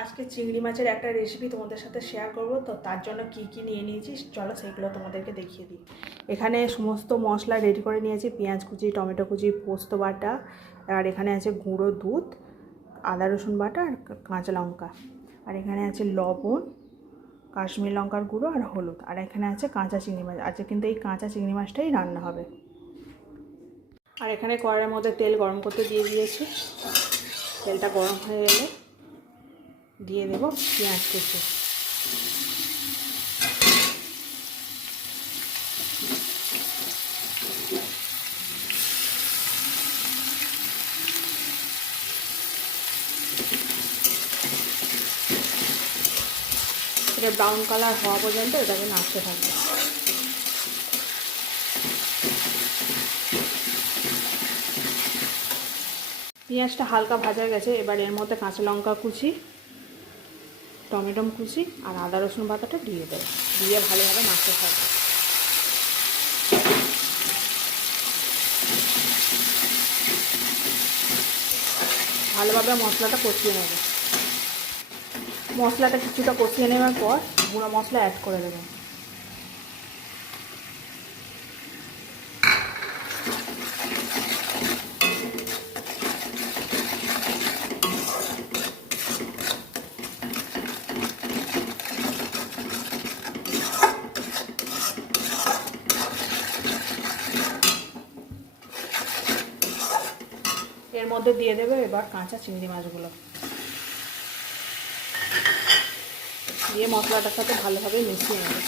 আজকে চিংড়ি মাছের একটা রেসিপি তোমাদের সাথে শেয়ার করব। তো তার জন্য কি কি নিয়ে নিয়েছি চলো সেগুলো তোমাদেরকে দেখিয়ে দিই। এখানে সমস্ত মশলা রেডি করে নিয়েছি, পেঁয়াজ কুচি, টমেটো কুচি, পোস্ত বাটা, আর এখানে আছে গুঁড়ো দুধ, আদা রসুন বাটা আর কাঁচা লঙ্কা, আর এখানে আছে লবণ, কাশ্মীর লঙ্কার গুঁড়ো আর হলুদ, আর এখানে আছে কাঁচা চিংড়ি মাছ। আজকে কিন্তু এই কাঁচা চিংড়ি মাছটাই রান্না হবে। আর এখানে কড়াইয়ের মধ্যে তেল গরম করতে দিয়ে দিয়েছি। তেলটা গরম হয়ে গেলে দিয়ে দেব পেঁয়াজ কুচি। এটা ব্রাউন কালার হওয়া পর্যন্ত এটাকে নাড়তে থাকবে। পেঁয়াজটা হালকা ভাজা গেছে, এবার এর মধ্যে কাঁচা লঙ্কা কুচি, টমেটো কুচি আর আদা রসুন বাটাটা দিয়ে দেবে, দিয়ে ভালোভাবে নাড়তে থাকবে। ভালোভাবে মশলাটা কষিয়ে নেবে। মশলাটা কিছুটা কষিয়ে নেওয়ার পর গুঁড়ো মশলা অ্যাড করে দেবে। এর মধ্যে দিয়ে দেবে এবার কাঁচা চিংড়ি মাছগুলো, দিয়ে মশলাটার সাথে ভালোভাবে মিশিয়ে নেবে।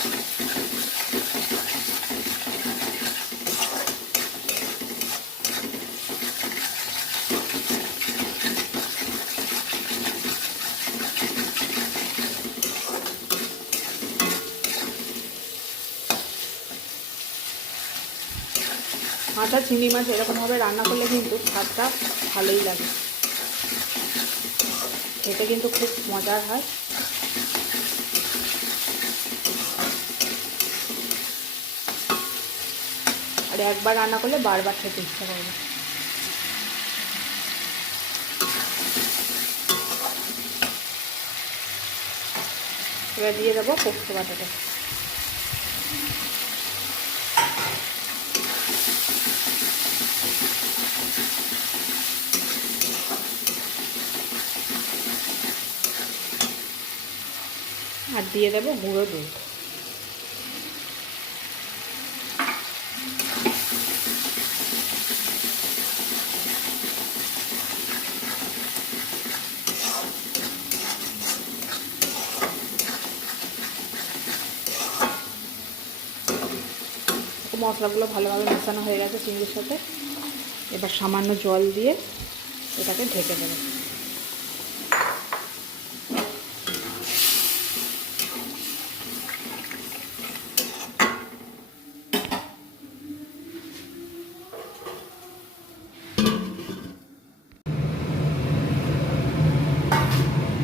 কাঁচা চিংড়ি মাছ এরকমভাবে রান্না করলে কিন্তু স্বাদটা ভালোই লাগে, খেতে কিন্তু খুব মজার হয়। আর একবার রান্না করলে বারবার খেতে ইচ্ছা করবে। এবার দিয়ে দেবো পোস্ত বাটাটা। আর দিয়ে দেবো গুঁড়ো দুধ। মশলাগুলো ভালোভাবে মেশানো হয়ে গেছে চিংড়ির সাথে। এবার সামান্য জল দিয়ে এটাকে ঢেকে দেবে।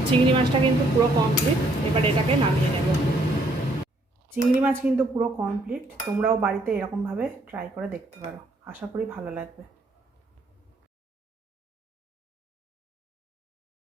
চিংড়ি মাছটা কিন্তু পুরো কমপ্লিট, এবার এটাকে নামিয়ে নেব। চিংড়ি মাছ কিন্তু পুরো কমপ্লিট, তোমরাও বাড়িতে এরকমভাবে ট্রাই করে দেখতে পারো, আশা করি ভালো লাগবে।